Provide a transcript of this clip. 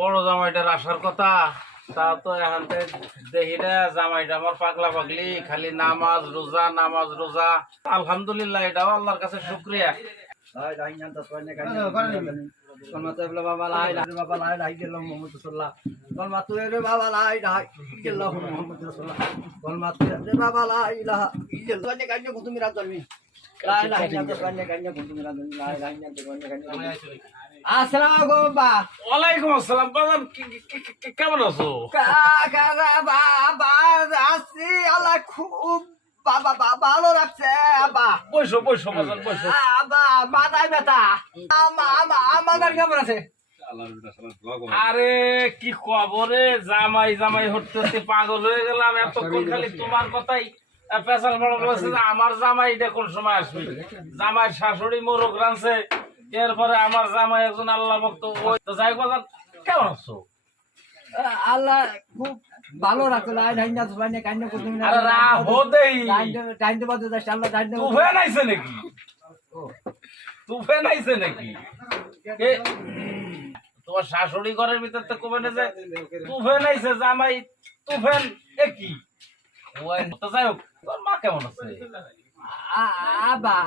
বড় জামাইটার আসার কথা, তা তো এখন দেখি না জামাইটা আমার পাগলা পাগলি, খালি নামাজ রোজা নামাজ রোজা। আলহামদুলিল্লাহ, এটাও আল্লাহর কাছে শুকরিয়া। ওয়ালাইকুম আসসালাম। বাজান কেমন আছো? খুব ভালো রাখছে। বসো বসো বাজান বসো। মাথায় ব্যথা। আমার কেমন আছে? আরে কি খবরে, জামাই জামাই হতে হতে পাগল হয়ে গেলাম। এতক্ষণ খালি তোমার কথাই পেশাল বড় বলেছে যে আমার জামাই কোন সময় আসবে। জামাই শাশুড়ি মোরগ রাঁধছে, এরপরে আমার জামাই একজন আল্লাহ ভক্ত। ওই তো যাই বাজান, কেমন আছো? আল্লাহ খুব ভালো রাখছে। আরে রাহো দেই। তুফান আইছে নাকি? তুফান আইছে নাকি? তোমার শাশুড়ি ঘরের ভিতর তো কবে না যে তুফান আইছে, জামাই তুফান কি? ওই তো যাই হোক, তোর মা কেমন আছে? আল্লাহ